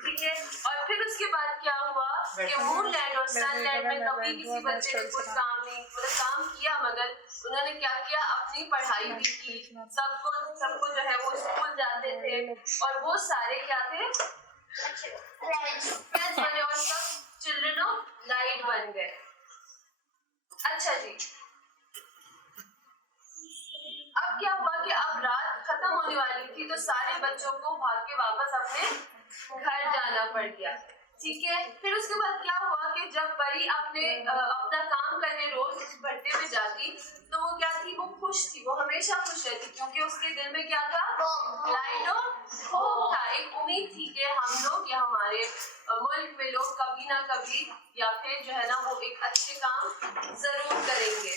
ठीक है। और फिर उसके बाद क्या हुआ कि मूनलैंड और सनलैंड में कभी किसी बच्चे ने कुछ काम नहीं, मतलब काम किया, मगर उन्होंने क्या किया, अपनी पढ़ाई भी की, सबको जो है वो स्कूल जाते थे और वो सारे क्या थे, फ्रेंड्स बने और सब चिल्ड्रन ऑफ लाइट बन गए। अच्छा जी, अब क्या हुआ कि अब रात खत्म होने वाली थी, तो सारे बच्चों को भाग के वापस अपने घर जाना पड़ गया, ठीक है। फिर उसके बाद क्या हुआ कि जब परी अपना काम करने रोज इस भट्टे में जाती, तो वो क्या थी, वो खुश थी, वो हमेशा खुश रहती, क्योंकि उसके दिल में क्या था? लाइट और होप था, एक उम्मीद थी कि हम लोग या हमारे मुल्क में लोग कभी ना कभी या फिर जो है ना वो एक अच्छे काम जरूर करेंगे।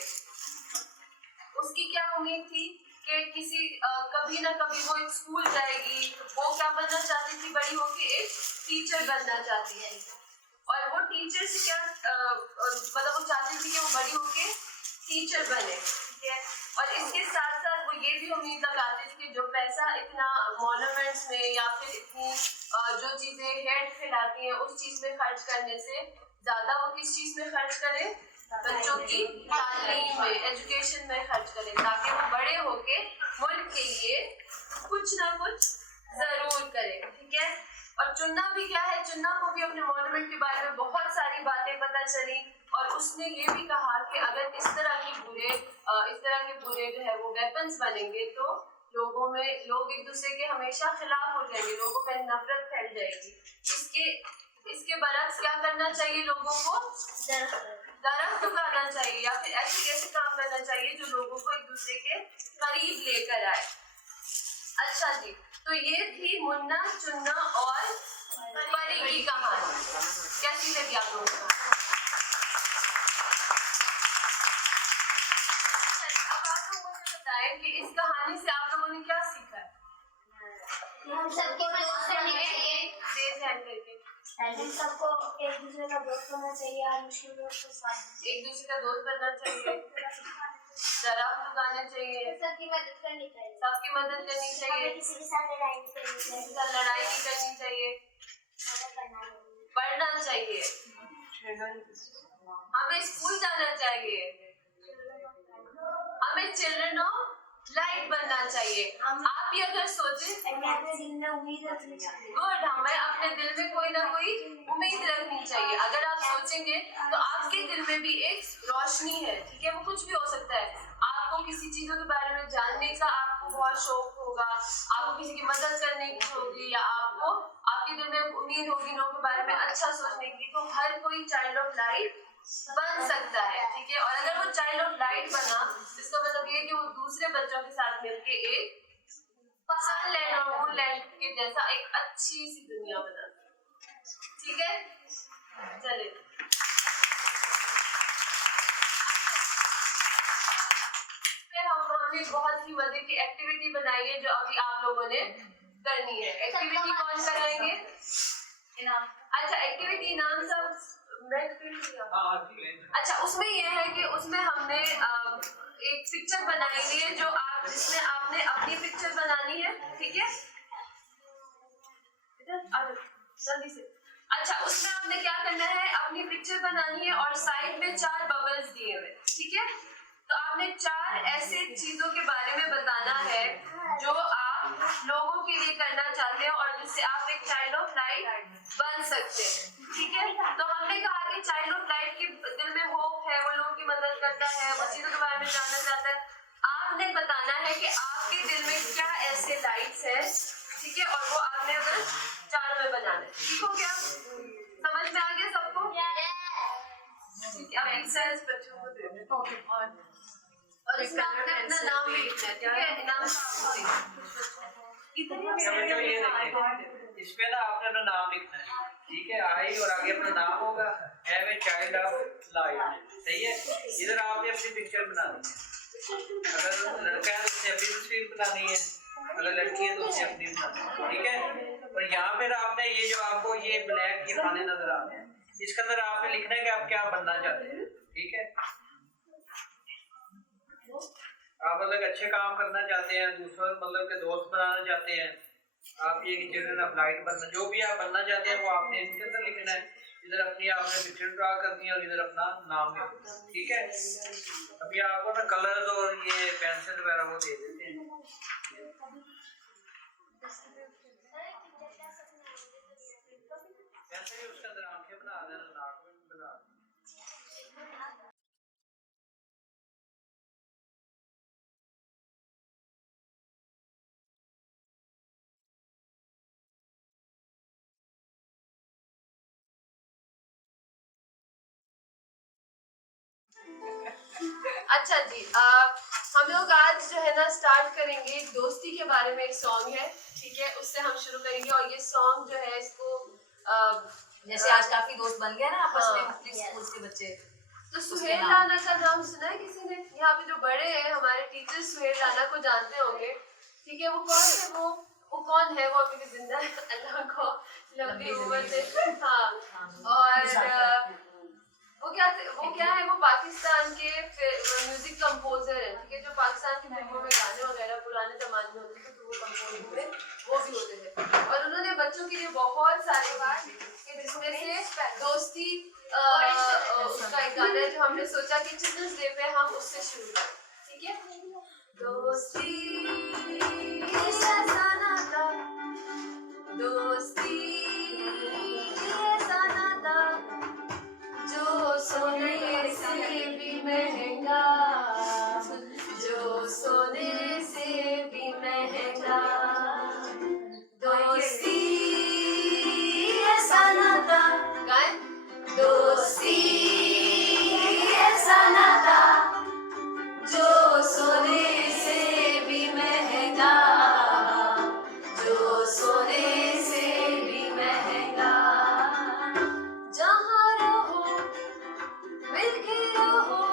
उसकी क्या उम्मीद थी कि किसी कभी ना कभी वो एक स्कूल जाएगी, वो क्या बनना चाहती थी, बड़ी होके एक टीचर बनना चाहती है। और वो टीचर से क्या मतलब वो चाहती थी कि वो बड़ी होके टीचर बने, ठीक है। और इसके साथ साथ वो ये भी उम्मीद लगाती थी कि जो पैसा इतना मॉन्यूमेंट्स में या फिर इतनी जो चीजें हेड फैलाती हैं उस चीज में खर्च करने से ज्यादा वो किस चीज में खर्च करे, बच्चों की तालीम में, एजुकेशन में खर्च करें, ताकि वो बड़े होके मुल्क के लिए कुछ ना कुछ जरूर करें, ठीक है। और चुन्ना भी क्या है, चुन्ना को भी अपने मॉन्यूमेंट के बारे में बहुत सारी बातें पता चली और उसने ये भी कहा कि अगर इस तरह के बुरे जो है वो वेपन्स बनेंगे तो लोग एक दूसरे के हमेशा खिलाफ हो जाएंगे, लोगों में नफरत फैल जाएगी। इसके बरक्स क्या करना चाहिए, लोगों को दरख्त उगाना चाहिए या फिर ऐसे काम करना चाहिए जो लोगों को एक दूसरे के करीब लेकर आए। अच्छा जी, तो ये थी मुन्ना, चुन्ना और परी की कहानी। कैसी लगी आप लोगों को? अब आप लोग मुझे बताएं कि इस कहानी से आप लोगों ने क्या सीखा है? हम सबको दोस्त करनी चाहिए, हम सबको एक दूसरे का दोस्त होना चाहिए और मुश्किल दोस्त के साथ एक दूसरे का दोस्त बनना चाहिए, दरख्त उगाने चाहिए, सबकी मदद करनी चाहिए, सबकी मदद करनी चाहिए, किसी के साथ लड़ाई नहीं करनी चाहिए, किसी का लड़ाई नहीं करनी चाहिए, पढ़ना चाहिए, हमें स्कूल जाना चाहिए, हमें चिल्ड्रन ऑफ लाइट बनना चाहिए। आप भी अगर सोचें गुड, हमें अपने दिल में कोई ना कोई उम्मीद रखनी चाहिए। अगर आप सोचेंगे तो आपके दिल में भी एक रोशनी है, ठीक है, वो कुछ भी हो सकता है। आपको किसी चीजों के बारे में जानने का आपको बहुत शौक होगा, आपको किसी की मदद करने की होगी, या आपको आपके दिल में उम्मीद होगी लोगों के बारे में अच्छा सोचने की, तो हर कोई चाइल्ड ऑफ लाइट बन सकता है, ठीक है। और अगर वो चाइल्ड ऑफ लाइट बना, इसका मतलब ये कि वो दूसरे बच्चों के साथ मिलके एक सनलैंड और मूनलैंड के जैसा एक अच्छी सी दुनिया बना, ठीक है। चलिए, हमने बहुत ही मजे की एक्टिविटी बनाई है जो अभी आप लोगों ने करनी है। एक्टिविटी कौन कराएंगे? अच्छा, एक्टिविटी नाम सब अच्छा, उसमें यह है कि उसमें हमने एक पिक्चर बनाई है जो जिसमें आपने अपनी पिक्चर बनानी है, ठीक है, जल्दी से। अच्छा, उसमें आपने क्या करना है, अपनी पिक्चर बनानी है और साइड में 4 बबल्स दिए हुए, ठीक है। तो आपने 4 ऐसे चीजों के बारे में बताना है जो आप लोगों के लिए करना चाहते हैं और जिससे आप एक चाइल्ड ऑफ लाइट बन सकते हैं, ठीक है। तो हमने कहा कि चाइल्ड ऑफ लाइट के दिल में होप है, वो लोगों की मदद करता है, वो चीजों के बारे में जानना चाहता है। आपने बताना है कि आपके दिल में क्या ऐसे लाइट्स है, ठीक है, और वो आपने अगर 4 में बनाना है, ठीक हो गया? समझ में आ गया सबको? ठीक है, अब एक्सरसाइज बच्चों को दे दें और इसमें आपने अपना नाम भी लिखना है, ठीक है। नाम इसमें ना आपने अपना नाम लिखना है, ठीक है। आई और आगे अपना नाम होगा, have a child of light, सही है। इधर आपने अपनी पिक्चर बनानी है, अगर लड़का है तो उसने अपनी तस्वीर बनानी है, अगर लड़की है तो उसने अपनी बनानी है, ठीक है। और यहाँ पे आपने ये जो आपको ये ब्लैक के खाने नजर आते हैं, इसके अंदर आपने लिखना है कि आप क्या बनना चाहते हैं, ठीक है। आप मतलब अच्छे काम करना चाहते हैं, दूसरों मतलब के दोस्त बनाना चाहते हैं, आप ये चिल्ड्रन ऑफ लाइट बनना, जो भी आप बनना चाहते हैं वो आपने इनके अंदर लिखना है। इधर अपनी आपने पिक्चर ड्रा करनी है और इधर अपना नाम लिखना है, ठीक है। अभी आपको ना कलर्स और ये पेंसिल वगैरह वो दे देते हैं, वैसे ही उसके अंदर आंखें बना देना, नाक में बना देना। अच्छा जी, हम लोग आज जो है ना स्टार्ट करेंगे दोस्ती के बारे में। एक सॉन्ग है, ठीक है, उससे हम शुरू करेंगे। और ये सॉन्ग जो है इसको जैसे आज काफी दोस्त बन गए ना आपस में, हाँ, स्कूल के बच्चे। तो सुहेल राणा का नाम सुना है किसी ने? यहाँ पे जो बड़े हैं हमारे टीचर सुहेल राणा को जानते होंगे, ठीक है। वो कौन है? वो कौन है? वो अभी भी जिंदा है, अल्लाह को लंबी उम्र दे। हाँ, और वो क्या है, वो पाकिस्तान के म्यूजिक कंपोजर है, ठीक है, जो पाकिस्तान की फिल्मों में गाने वगैरह पुराने जमाने में होते थे तो वो कंपोज हुए, वो भी होते थे। और उन्होंने बच्चों के लिए बहुत सारे गाने, जिसमें से दोस्ती उसका एक गाना है जो हमने सोचा कि चिल्ड्रंस डे पे हम उससे शुरू करें, ठीक है। दोस्ती ऐसा नाता, दोस्ती ऐसा नाता जो सोने से भी महंगा, जो सोने से भी महंगा। दोस्ती ऐसा नाता, गाएं, दोस्ती ऐसा नाता जो सोने से भी महंगा, जो सोने से भी महंगा। जहाँ रहो मिलके रहो,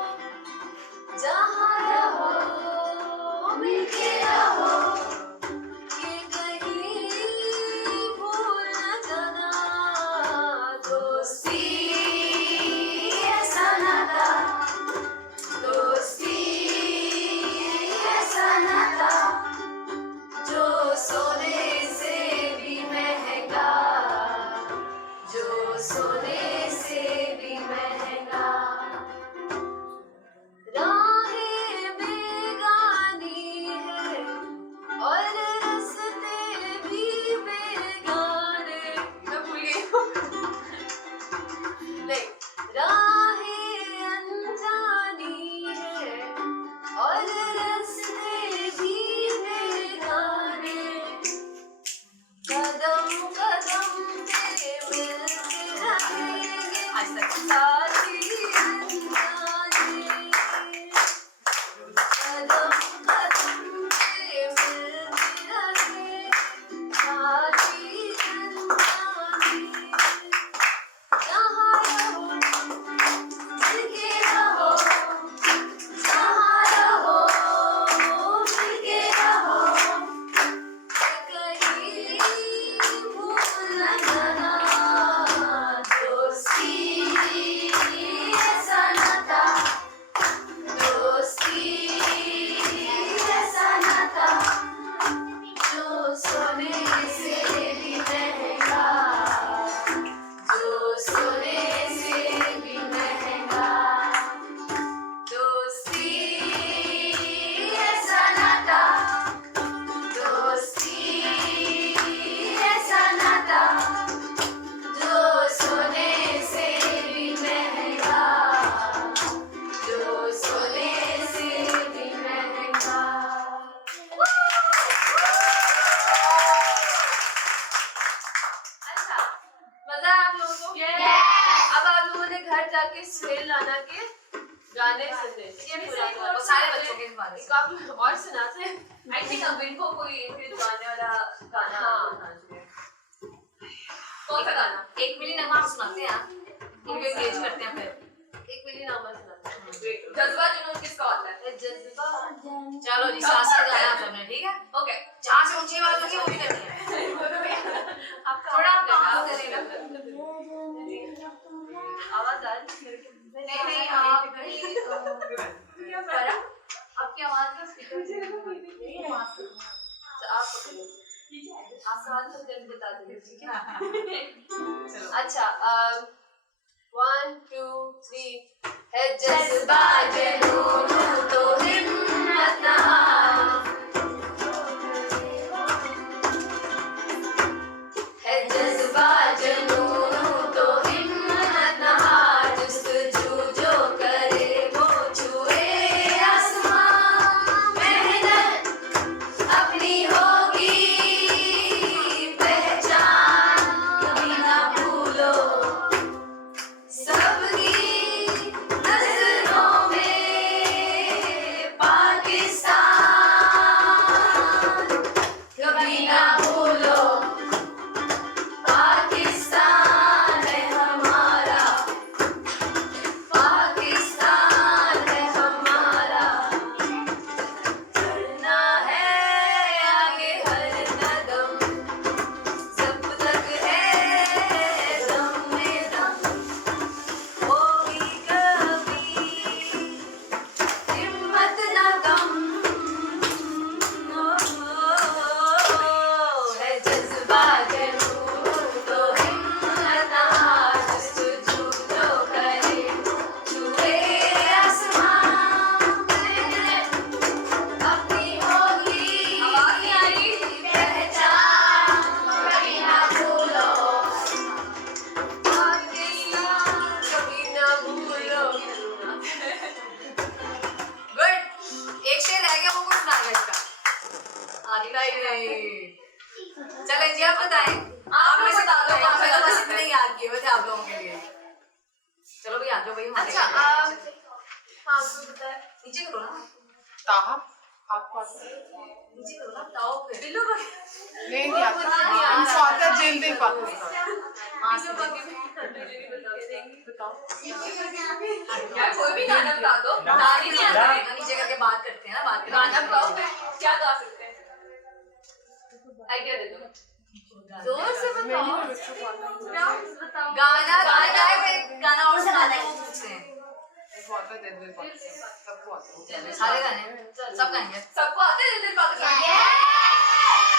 वो सारे बच्चों के बारे में और सुनाते हैं। आई थिंक अब इनको कोई गाने वाला गाना सुनाना चाहिए। कौन सा गाना? एक मिली नगमा हम सुनाते हैं इनको एंगेज करते हैं फिर एक मिली नामा सुनाते हैं। जज्बा जुनून किसका होता है? जज्बा। चलो जी साथ साथ गाना सबने ठीक है ओके। जहाँ से ऊंची आवाज होगी वो भी करनी है थोड़ा काम करेगा। आवाज आ रही है? नहीं आप क्या फर्क आपकी आवाज का स्पीकर से आप पकड़ो। ठीक है। आप हाथ में जल्दी बता दीजिए ठीक है। अच्छा 1 2 3 है जज्बा जुनून तो हिम्मत ना है जज्बा जुनून तो हिम्मत ना जुस्तजू जो करे वो छुए आसमान मेहनत अपनी होगी पहचान कभी ना भूलो सबकी नजरों में पाकिस्तान कभी ना भूलो पाकिस्तान है हमारा पाकिस्तान है हमारा चलना है आगे हर कदम जब तक है दम में दम होगी कभी हिम्मत ना कम है जज्बा जुनून तो हिम्मत ना जुस्तजू जो करे छुए आसमान अपनी होगी पहचान कभी ना भूलो पाकिस्तान कभी ना भूलो। गुड एक शेर रह गया वो कुछ सुना गया इसका आता ही नहीं चलो जी आप बताएं आप में से बता दो कौन सा गाना इतने याद किए हुए थे आप लोगों के लिए चलो भाई आ जाओ भाई हमारे अच्छा हाँ कोई बताए नीचे करो ना ताहा आपको आता है? नीचे करो ना बताओ फिर बिल्लू बगे नहीं नहीं आता हमको आता है जेल दिल पाकिस्तान बिल्लू बगे बताओ यार कोई भी गाना गा दो गाने नहीं आते नीचे करके बात करते हैं ना बात गाना गाओ फिर क्या गा सकते हैं आइडिया दे दो जोर से बताओ गाना गाना है फिर गाना और सुनाना है पूछते हैं सबको आता है जेल दिल पाकिस्तान सबको आता है सारे गाने सब गाएंगे सबको आते हैं दिल पाकिस्तान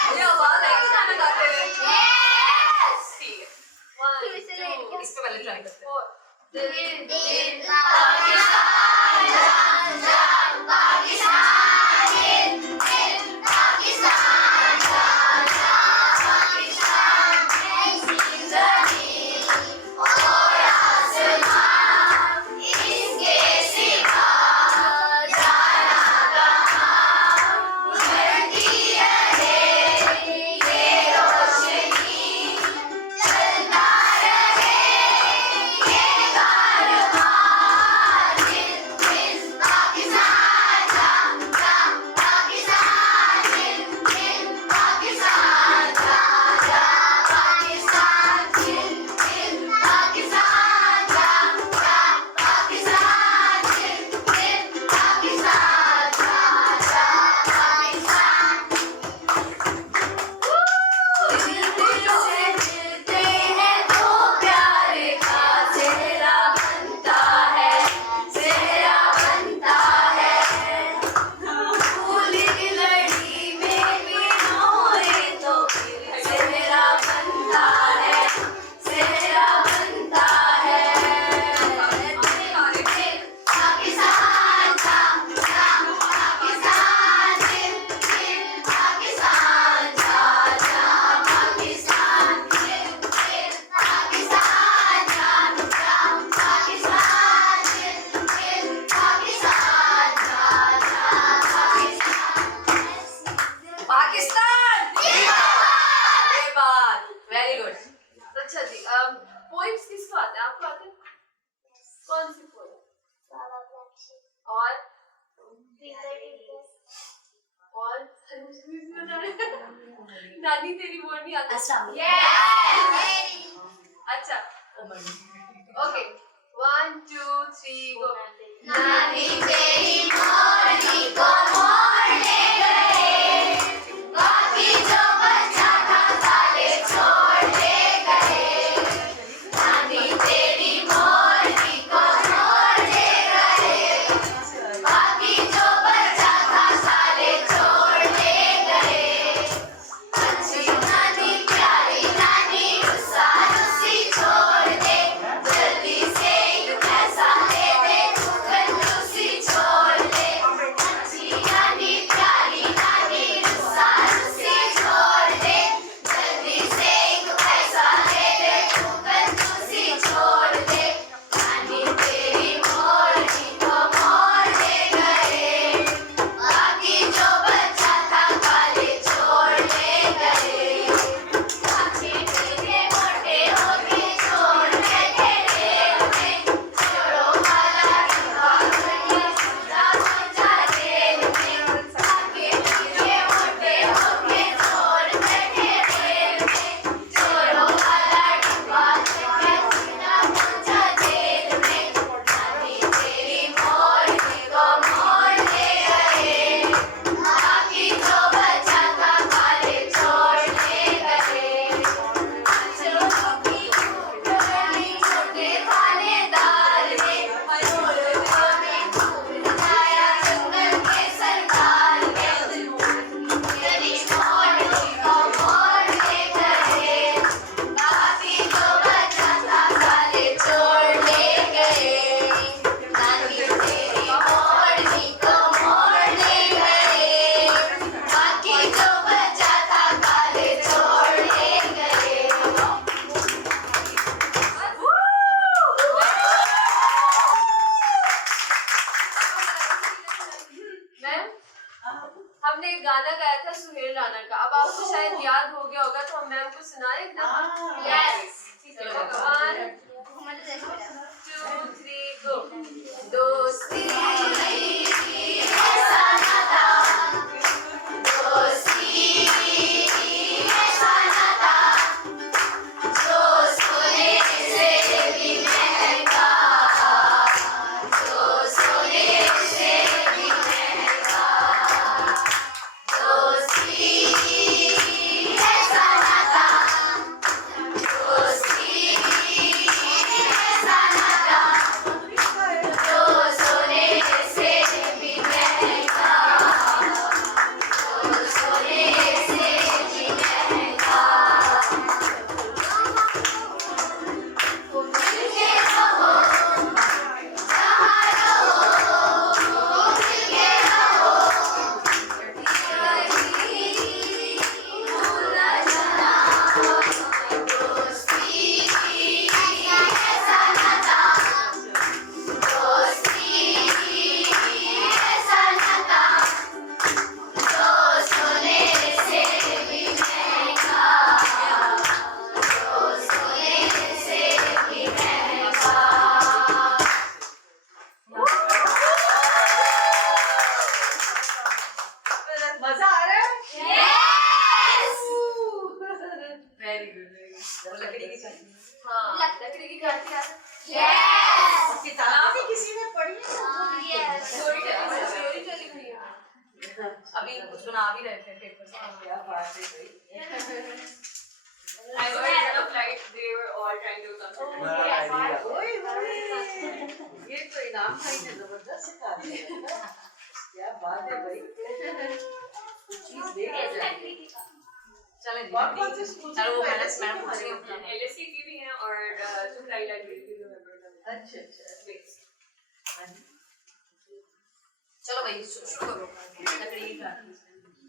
मुझे आवाज आएगी गाना गाते हुए ठीक है 1 2 इस पे पहले ट्राई करते हैं दिल Yeah. नानी तेरी बोल नहीं आती। अच्छा ओके 1 2 3 गो। नानी तेरी मोरनी को मोर ले गए, बाकी जो बचा था साले छोड़ ले गए। नानी तेरी मोरनी को मोर ले गए, बाकी जो बचा था साले छोड़ ले गए। अच्छी नानी प्यारी नानी रुस्सा रुस्सी छोड़ दे, जल्दी से एक पैसा ले दे तू कंजूसी छोड़ दे। अच्छी नानी प्यारी नानी रुस्सा रुस्सी छोड़ दे, जल्दी से एक पैसा ले दे तू कंजूसी छोड़ दे। नानी तेरी मोरनी को मोर ले गए, बाकी जो बचा था काले छोड़ ले गए। काचे मीठे मोटे होके छोड़ बैठे रेल में, छोड़ो वाला डिब्बा करके सीधा पहुंचा जेल में। काचे मीठे मोटे होके छोड़ बैठे रेल में, छोड़ो वाला डिब्बा करके सीधा पहुंचा जेल में। नानी तेरी मोरनी को मोर ले गए, बाकी जो बचा था काले छोड़ ले गए। आंचलों की टोकरी छोटे थानेदार ने, मरोड़ों में घूम जाया जंगल के सरदार ने। तेरी मोरनी को मोर ले गए, बाकी जो बचा था काले छोड़ ले गए। नानी तेरी मोरनी को मोर ले गए, बाकी जो बचा था काले छोड़ ले गए। मैम हमने एक गाना गाया था सुहेल राणा का, अब आपको शायद याद हो गया होगा, तो हम मैम को सुनाए एक दफा। यस ठीक है 1 2 3 गो। दोस्ती ऐसा नाता, दोस्ती ऐसा नाता, जो सोने से भी महंगा, जो सोने से भी महंगा। दोस्ती ऐसा नाता, दोस्ती ऐसा नाता, जो सोने से भी महंगा, जो सोने से भी महंगा। मिलके रहो जहाँ रहो, मिलके रहो भूल ना जाना। दोस्ती ऐसा नाता, दोस्ती ऐसा नाता, जो सोने से भी महंगा, जो सोने से भी महंगा। मजा आ रहा है? Yes very good very good. लकड़ी की काठी। हाँ लकड़ी की काठी याद है? यस किताब भी किसी ने पढ़ी है? यस स्टोरी टेलिंग हुई है। अभी सुना भी रहे थे पेपर में। क्या बात है भाई। I was in a flight, they were all trying to come. ओए होए, ये तो इनाम भाई ने जबरदस्त सिखा दिया। क्या बात है भाई। चीज दे गए। चलें जी। कौन से स्कूल से? चलो वो मैडम पूछ रही हैं। LSE की भी हैं और 2 flight activities में member हैं। अच्छा अच्छा। चलो भाई शुरू करो। लकड़ी की काठी।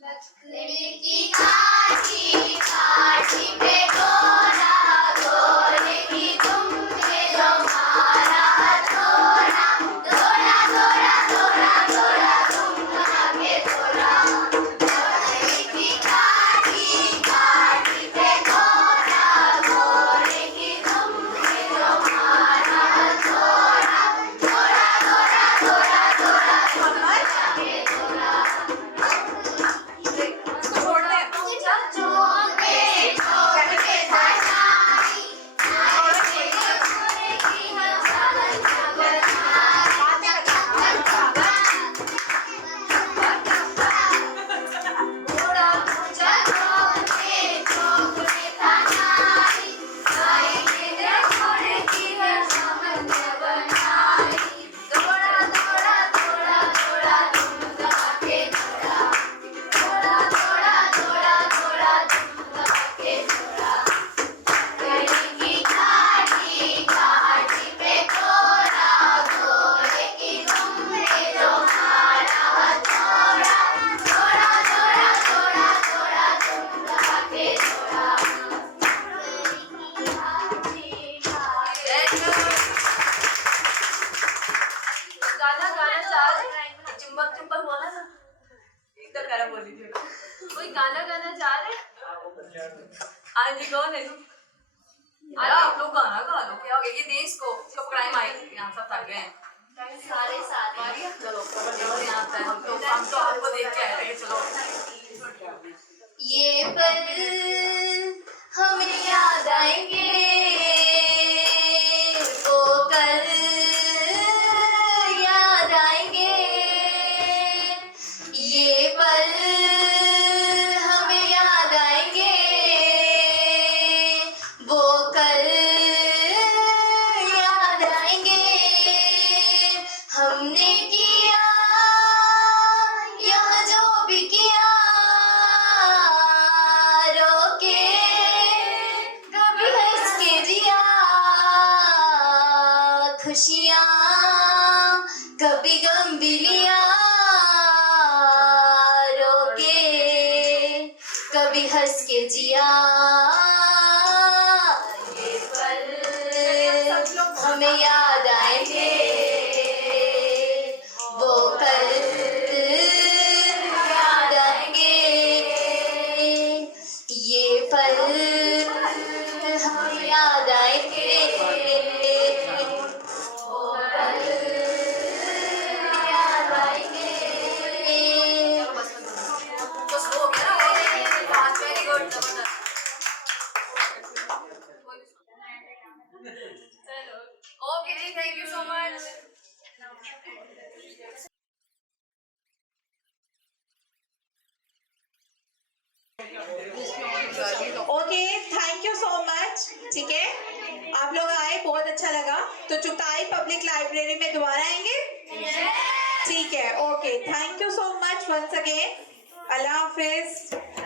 लकड़ी की काठी काठी पे गोरा गोरे की तुमने जो मारा थोड़ा थोड़ा थोड़ा थोड़ा थोड़ा तुम आगे थोड़ा। लकड़ी की काठी काठी पे गोरा गोरे की तुमने जो मारा थोड़ा थोड़ा थोड़ा थोड़ा थोड़ा आगे थोड़ा। छोड़ दे। जो प्यारा बोली थी। कोई गाना गाना चाह रहे? हाँ जी, कौन है? अरे आप लोग गाना गा लो, क्या हो गया? ये देश को पकड़ाई माइक, यहाँ सब थक गए हैं सारे साथ। चलो यहाँ पे हम तो आपको देख के आए थे, चलो। ये पल हमें याद आएंगे, वो कल याद आएंगे। ये पल हमें याद आएंगे, वो कल याद आएंगे। हमने किया यह जो भी किया, रोके कभी हंस के जिया, खुशियाँ कभी गम भी लिया, रोके कभी हंस के जिया। ये पल हमें याद आएंगे, वो कल याद आएंगे। ये पल हमें याद आएंगे, वो पल याद आएंगे। तो स्लो हो गया ना, फास्ट, वेरी गुड, जबरदस्त। चलो ओके जी, thank you so much. Okay, thank you so much. ठीक है, आप लोग आए, बहुत अच्छा लगा। तो चुगताई पब्लिक लाइब्रेरी में दोबारा आएंगे? ठीक है, okay, thank you so much once again. Allah Hafiz.